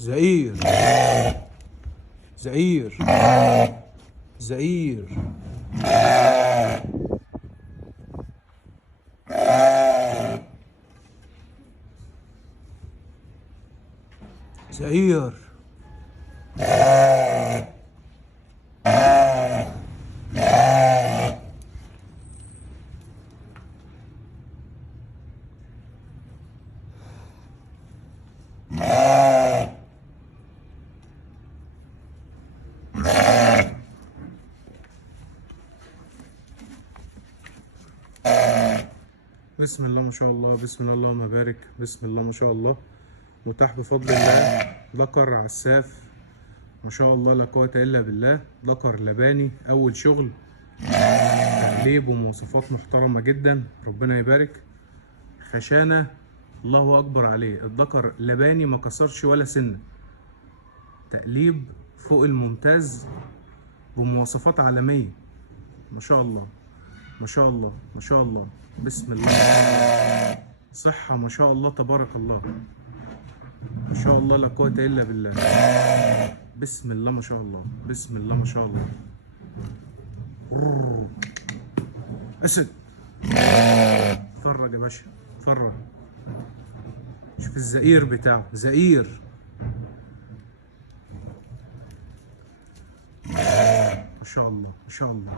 زئير زئير زئير زئير بسم الله ما شاء الله، بسم الله اللهم بارك، بسم الله ما شاء الله. متاح بفضل الله ذكر عساف ما شاء الله لا قوة الا بالله. ذكر لباني اول شغل، تقليب ومواصفات محترمة جدا، ربنا يبارك. خشانة الله اكبر عليه. الذكر لباني ما كسرش ولا سنة، تقليب فوق الممتاز بمواصفات عالمية ما شاء الله ما شاء الله ما شاء الله. بسم الله، صحة ما شاء الله تبارك الله، ما شاء الله لا قوة إلا بالله. بسم الله ما شاء الله، بسم الله ما شاء الله. أسد، اتفرج يا باشا اتفرج، شوف الزئير بتاعه، زئير ما شاء الله ما شاء الله.